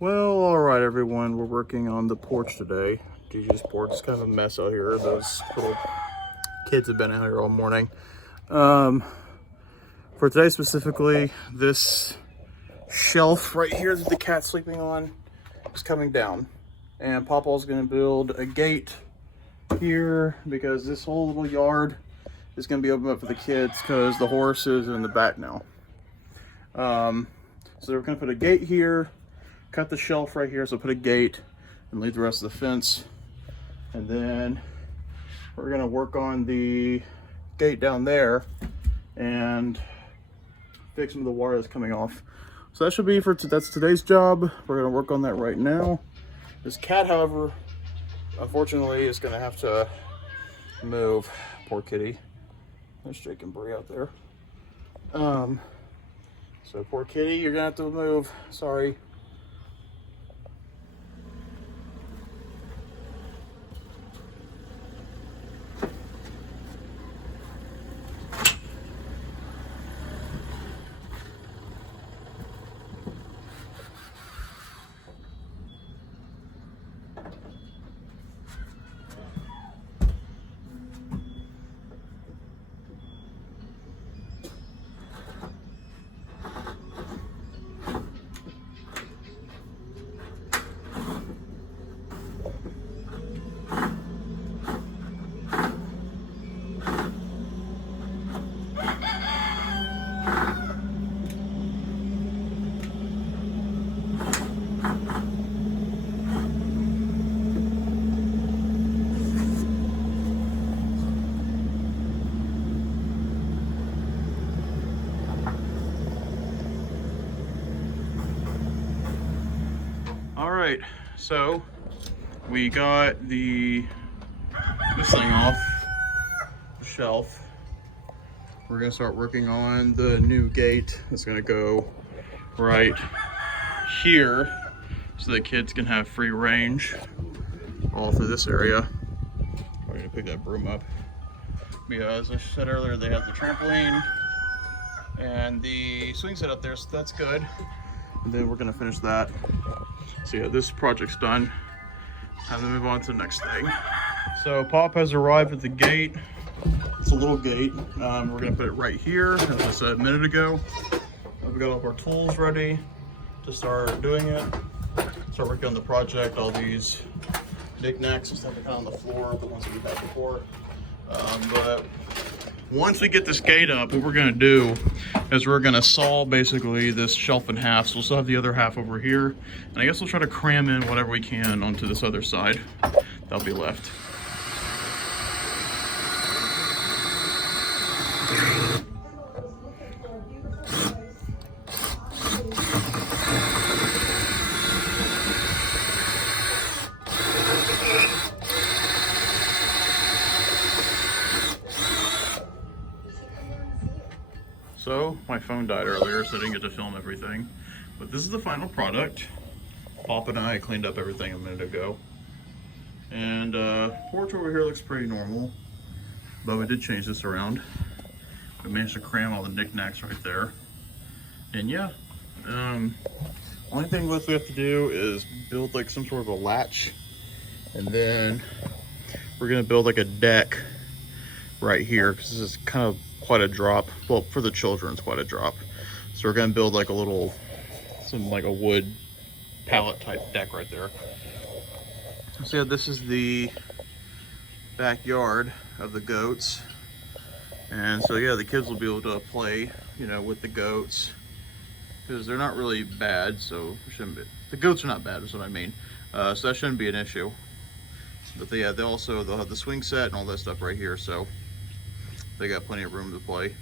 Well, all right, everyone. We're working on the porch today. GiGi's porch is kind of a mess out here. Those little kids have been out here all morning. For today specifically, this shelf right here that the cat's sleeping on is coming down. And Papa's going to build a gate here because this whole little yard is going to be open up for the kids because the horses are in the back now. So we're going to put a gate here, cut the shelf right here, so put a gate and leave the rest of the fence. And then we're going to work on the gate down there and fix some of the wire that's coming off. So that should be that's today's job. We're going to work on that right now. This cat, however, unfortunately is going to have to move. Poor kitty. There's Jake and Brie out there. So poor kitty, you're gonna have to move. Sorry. All right, so we got this thing off the shelf. We're gonna start working on the new gate that's gonna go right here so the kids can have free range all through this area. I'm gonna pick that broom up. Yeah, as I said earlier, they have the trampoline and the swing set up there, so that's good. And then we're gonna finish that. So yeah, this project's done. Time to move on to the next thing. So Pop has arrived at the gate. It's a little gate. We're gonna put it right here, as I said a minute ago. We got all of our tools ready to start doing it. Start working on the project. All these knickknacks and stuff that kind of on the floor, the ones that we had before. But once we get this gate up, what we're gonna do is we're gonna saw basically this shelf in half. So we'll still have the other half over here. And I guess we'll try to cram in whatever we can onto this other side that'll be left. So my phone died earlier, so I didn't get to film everything. But this is the final product. Pop and I cleaned up everything a minute ago. And porch over here looks pretty normal, but we did change this around. We managed to cram all the knickknacks right there. And yeah, only thing left we have to do is build like some sort of a latch. And then we're gonna build like a deck right here, because this is kind of quite a drop. Well, for the children, it's quite a drop. So we're gonna build like a little, like a wood pallet type deck right there. So yeah, this is the backyard of the goats. And so yeah, the kids will be able to play, you know, with the goats, because they're not really bad, so it shouldn't be. The goats are not bad, is what I mean. So that shouldn't be an issue. But they'll have the swing set and all that stuff right here, so they got plenty of room to play.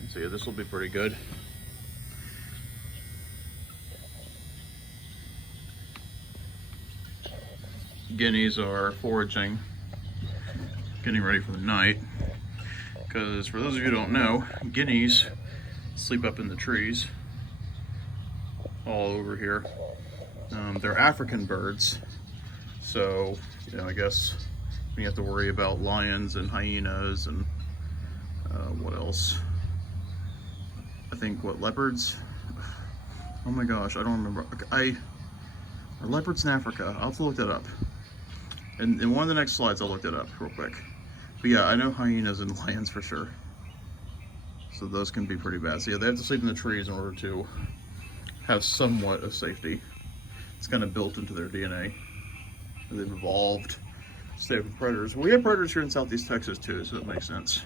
And so yeah, this will be pretty good. Guineas are foraging, getting ready for the night. Because for those of you who don't know, Guineas sleep up in the trees all over here. They're African birds, so you know, I guess we have to worry about lions and hyenas and what else? I think leopards. Oh my gosh, I don't remember. Are leopards in Africa? I'll have to look that up. And in one of the next slides, I'll look that up real quick. But yeah, I know hyenas and lions for sure. So those can be pretty bad. So yeah, they have to sleep in the trees in order to have somewhat of safety. It's kind of built into their DNA. They've evolved to stay from predators. We have predators here in Southeast Texas too, so that makes sense.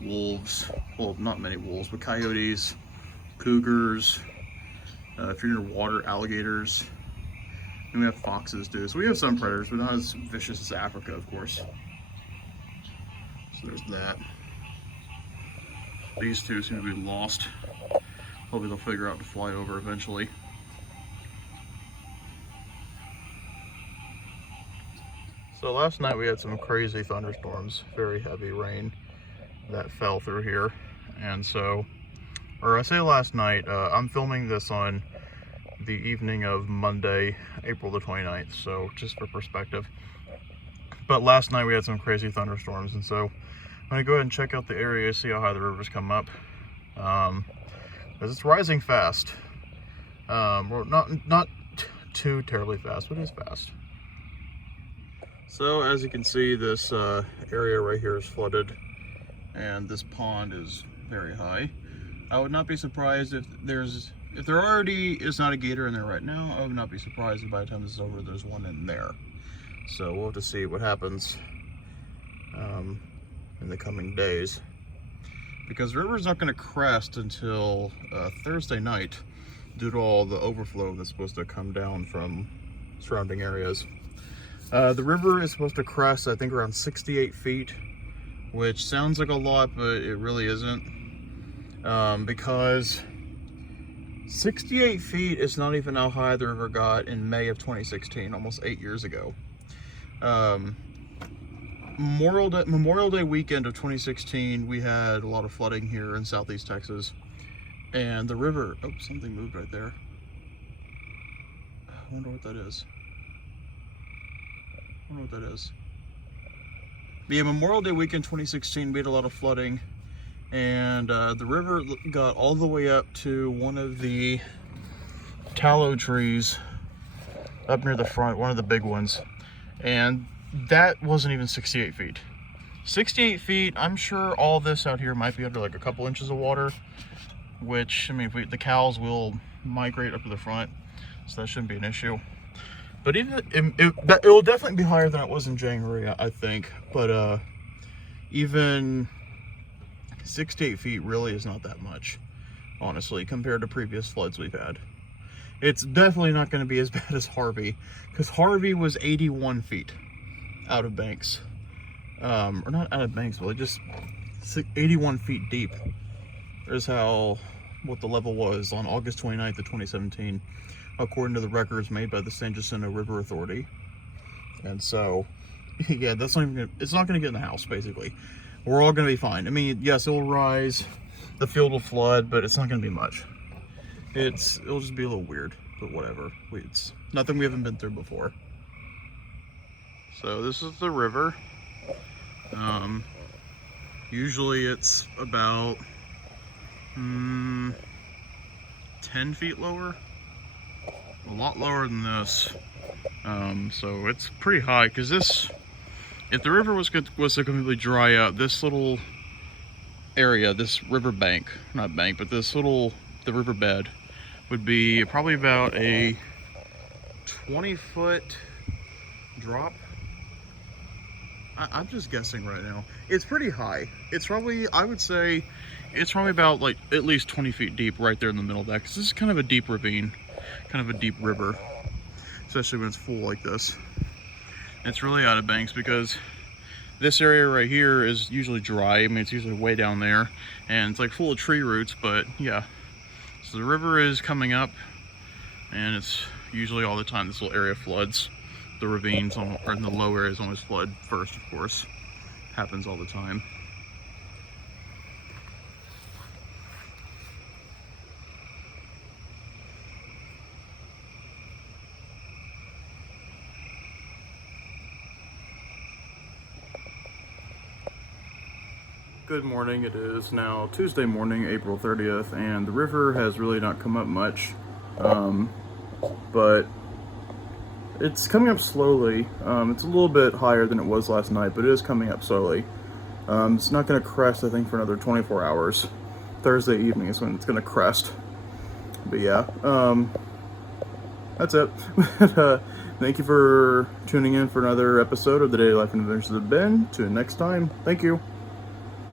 Wolves, well, not many wolves, but coyotes, cougars, if you're near water, alligators. And we have foxes too. So we have some predators, but not as vicious as Africa, of course. So there's that. These two seem to be lost. Hopefully they'll figure out to fly over eventually. So last night we had some crazy thunderstorms, very heavy rain that fell through here. And so, or I say last night, I'm filming this on the evening of Monday, April the 29th, so just for perspective. But last night we had some crazy thunderstorms, and so I'm gonna go ahead and check out the area, see how high the river's come up. Because it's rising fast. Well, not too terribly fast, but it's fast. So as you can see, this area right here is flooded, and this pond is very high. I would not be surprised if there already is not a gator in there right now. I would not be surprised if by the time this is over, there's one in there. So we'll have to see what happens in the coming days. Because the river's not going to crest until Thursday night due to all the overflow that's supposed to come down from surrounding areas. The river is supposed to crest, I think, around 68 feet, which sounds like a lot, but it really isn't. Because 68 feet is not even how high the river got in May of 2016, almost 8 years ago. Memorial Day weekend of 2016, we had a lot of flooding here in Southeast Texas. And the river, oh, something moved right there. I wonder what that is. But yeah, Memorial Day weekend 2016, we had a lot of flooding. And the river got all the way up to one of the tallow trees up near the front, one of the big ones. And that wasn't even 68 feet. 68 feet, I'm sure all this out here might be under like a couple inches of water, which, I mean, the cows will migrate up to the front, so that shouldn't be an issue. But even it will definitely be higher than it was in January, I think. But even 68 feet really is not that much, honestly, compared to previous floods we've had. It's definitely not going to be as bad as Harvey, because Harvey was 81 feet out of banks. Or not out of banks, but just 81 feet deep. There's what the level was on August 29th of 2017, according to the records made by the San Jacinto River Authority. And so, yeah, it's not going to get in the house, basically. We're all going to be fine. I mean, yes, it will rise, the field will flood, but it's not going to be much. It'll just be a little weird, but whatever. It's nothing we haven't been through before. So this is the river. Usually it's about 10 feet lower, a lot lower than this. So it's pretty high, because if the river was to completely dry out, this little area, this river bank, not bank, but the riverbed would be probably about a 20-foot drop. I'm just guessing right now. It's pretty high. It's probably, I would say, it's probably about like at least 20 feet deep right there in the middle of that, because this is kind of a deep ravine, kind of a deep river, especially when it's full like this. It's really out of banks because this area right here is usually dry. I mean, it's usually way down there, and it's like full of tree roots, but yeah. So the river is coming up, and it's usually all the time this little area floods. The ravines or in the low areas always flood first, of course. Happens all the time. Good morning. It is now Tuesday morning, April 30th, and the river has really not come up much. But it's coming up slowly. It's a little bit higher than it was last night, but it is coming up slowly. It's not going to crest, I think, for another 24 hours. Thursday evening is when it's going to crest. But yeah, that's it. Thank you for tuning in for another episode of the Daily Life and Adventures of Ben. Till next time, thank you.